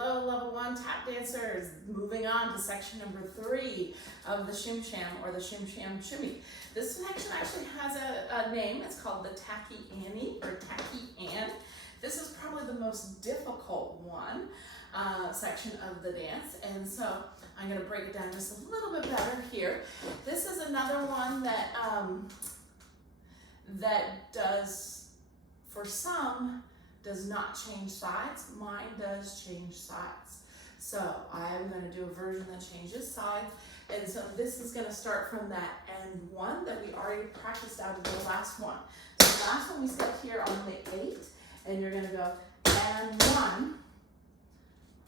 hello, level 1 tap dancers. Moving on to section number 3 of the Shim Sham, or the Shim Sham Shimmy. This section actually has a name. It's called the Tacky Annie, or Tacky Ann. This is probably the most difficult one, section of the dance, and so I'm going to break it down just a little bit better here. This is another one that that does, for some, does not change sides. Mine does change sides. So I'm going to do a version that changes sides. And so this is going to start from that end 1 that we already practiced out of the last one. So the last one we stepped here on the 8, and you're going to go and 1,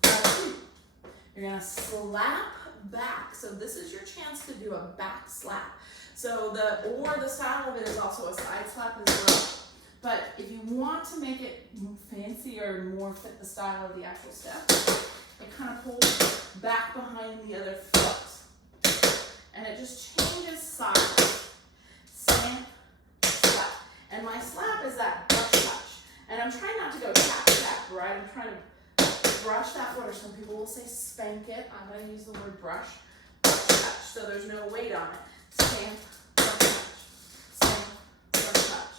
2. You're going to slap back. So this is your chance to do a back slap. So the style of it is also a side slap as well. But if you want to make it fancy or more fit the style of the actual step, it kind of pulls back behind the other foot. And it just changes sides. Stamp, slap. And my slap is that brush touch. And I'm trying not to go tap, tap, right? I'm trying to brush that foot, or some people will say spank it. I'm going to use the word brush, brush touch. So there's no weight on it. Stamp, brush touch. Stamp, brush touch.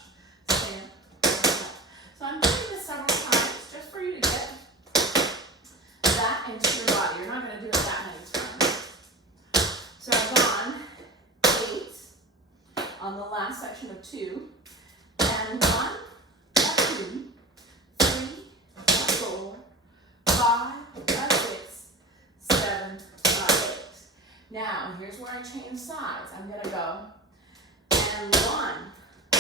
Stamp, brush touch. So I'm doing this several times just for you to get that into your body. You're not going to do it that many times. So I've gone 8 on the last section of 2, and 1, 2, 3, 4, 5, 6, 7, 8. Now, here's where I change sides. I'm going to go and 1, 2.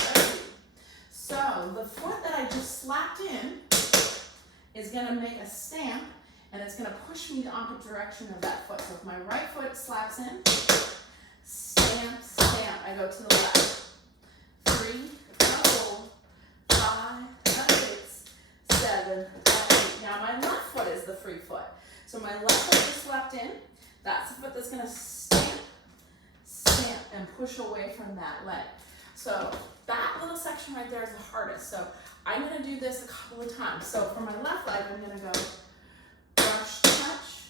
So the foot that I just slapped in is going to make a stamp, and it's going to push me the opposite direction of that foot. So if my right foot slaps in, stamp, stamp, I go to the left. 3, 4, 5, 6, 7, 8. Now my left foot is the free foot. So my left foot just slapped in. That's the foot that's going to stamp, stamp, and push away from that leg. So that little section right there is the hardest. So I'm going to do this a couple of times. So for my left leg, I'm going to go brush, touch,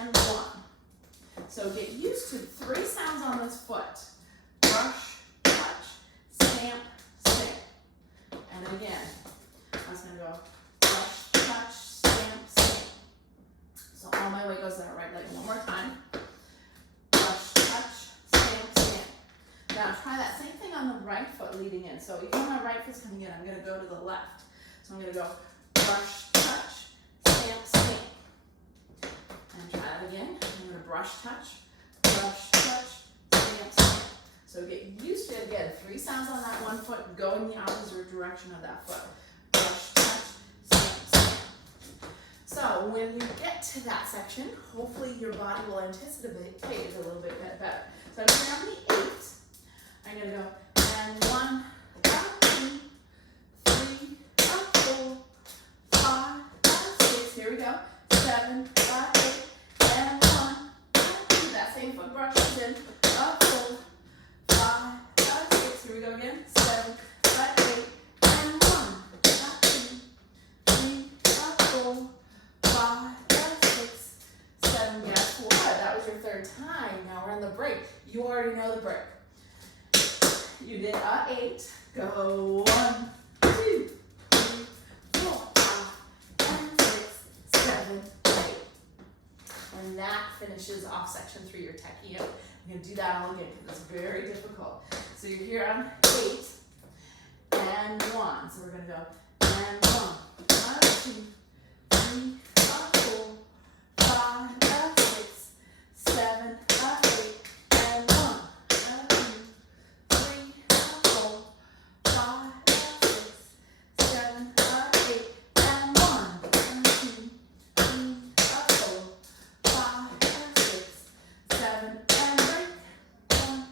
and 1. So get used to 3 sounds on this foot. Brush, touch, stamp, stamp. And again, I was going to go brush, touch, stamp, stamp. So all my weight goes to that right leg. One more time. Brush, touch, stamp, stamp. Now try that same thing on the right foot leading in. So even when my right foot's coming in, I'm going to go to the left. So I'm going to go brush, touch, stamp, stamp. And try that again. I'm going to brush, touch, stamp, stamp. So get used to it again. 3 sounds on that one foot. Go in the opposite direction of that foot. Brush, touch, stamp, stamp. So when you get to that section, hopefully your body will anticipate it a little bit better. So I'm going to the 8. I'm going to go and 1, 2, 3, 4, 5, 6. Here we go. 7, 8, and 1, 2. That same foot brushes in. 4, 5, 6. Here we go again. 7, 8, and 1, 2, 3, 4, 5, 6, 7. Guess what? That was your 3rd time. Now we're on the break. You already know the break. You did 8. Go 1, 2, 3, 4, 5, 6, 7, 8. And that finishes off section 3, your techie. I'm going to do that all again because it's very difficult. So you're here on 8 and 1. So we're going to go and 1, 2, 3, 4, 5, 6, 7, 8, and 1, 2, 3, 4, 5, 6, 7, 8, and 1, 2, 3, 4, 5, 6, 7, and break. 1,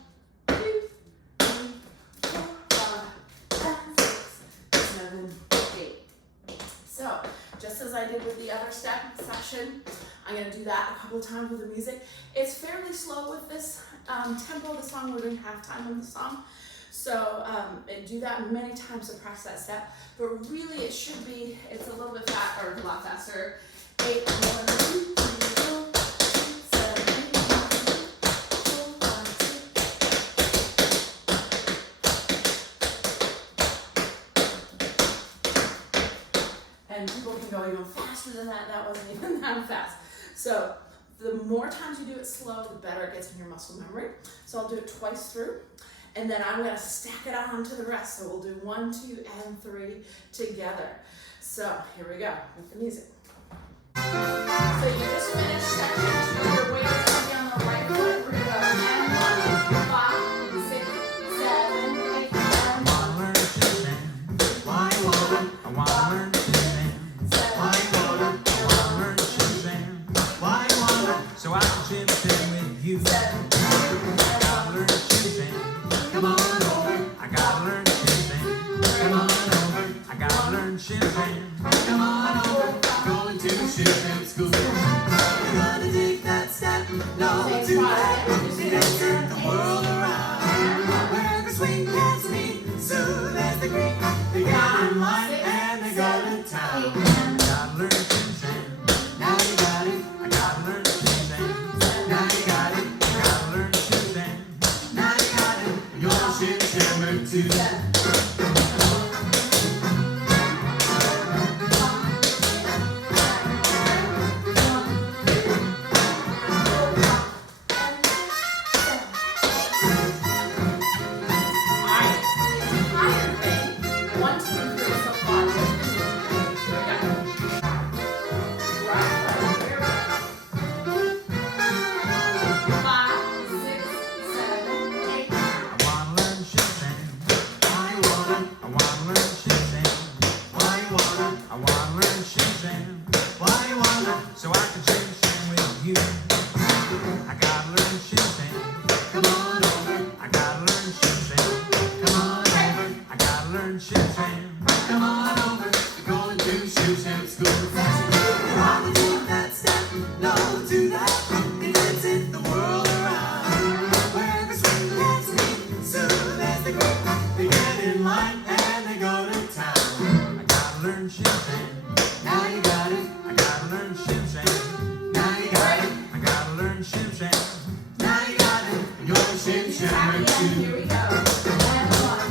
2, 3, 4, 5, 6, 7, 8. So, just as I did with the other section, I'm going to do that a couple of times with the music. It's fairly slow with this tempo of the song. We're doing halftime in the song. So and do that many times to practice that step. But really it should be, it's a little bit a lot faster. 8, faster than that. That wasn't even that fast. So the more times you do it slow, the better it gets in your muscle memory. So I'll do it twice through, and then I'm gonna stack it on to the rest. So we'll do 1, 2, and 3 together. So here we go with the music. So you just finished section 2. Your weight is gonna be on the right foot. We're gonna go and 1, 5, 6, 7, 8, and 1. Why water? I wanna learn Shim. Why water? I wanna learn Shim. Why water? So I can Shim with you. I gotta learn Shim. Come on over. I gotta learn Shim. Come on over. I gotta learn Shim. Come on over. Going to Shim school. You're gonna take that step. No, too late. She has turned the world around. Where the swing gets me, soon as the green. They got in line and they go to town. I gotta learn Shim. Now you got it. I gotta learn Shim. Now you got it. I gotta learn Shim. Now you got it. You're a Shimmer too. So I can Shim with you. I gotta learn Shim. Come on over. I gotta learn Shim. Come on over. I gotta learn Shim. Come on over. You're going to Shim school. I would take that step. No to that. It gets in the world around. Where the swing gets me, soon as they go, they get in line and they go to town. I gotta learn Shim. Now you got it. I gotta learn Shim. Now you got it. I gotta learn Shim. Now you got it. You're a Shimmer too. Here we go. And 1.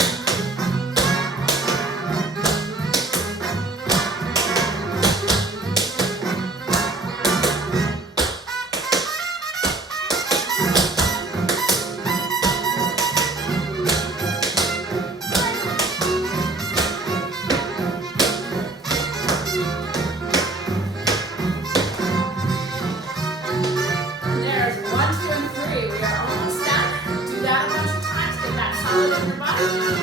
There's 1, 2, and 3. We are almost done. Do that a bunch of times. Get that solid in your body.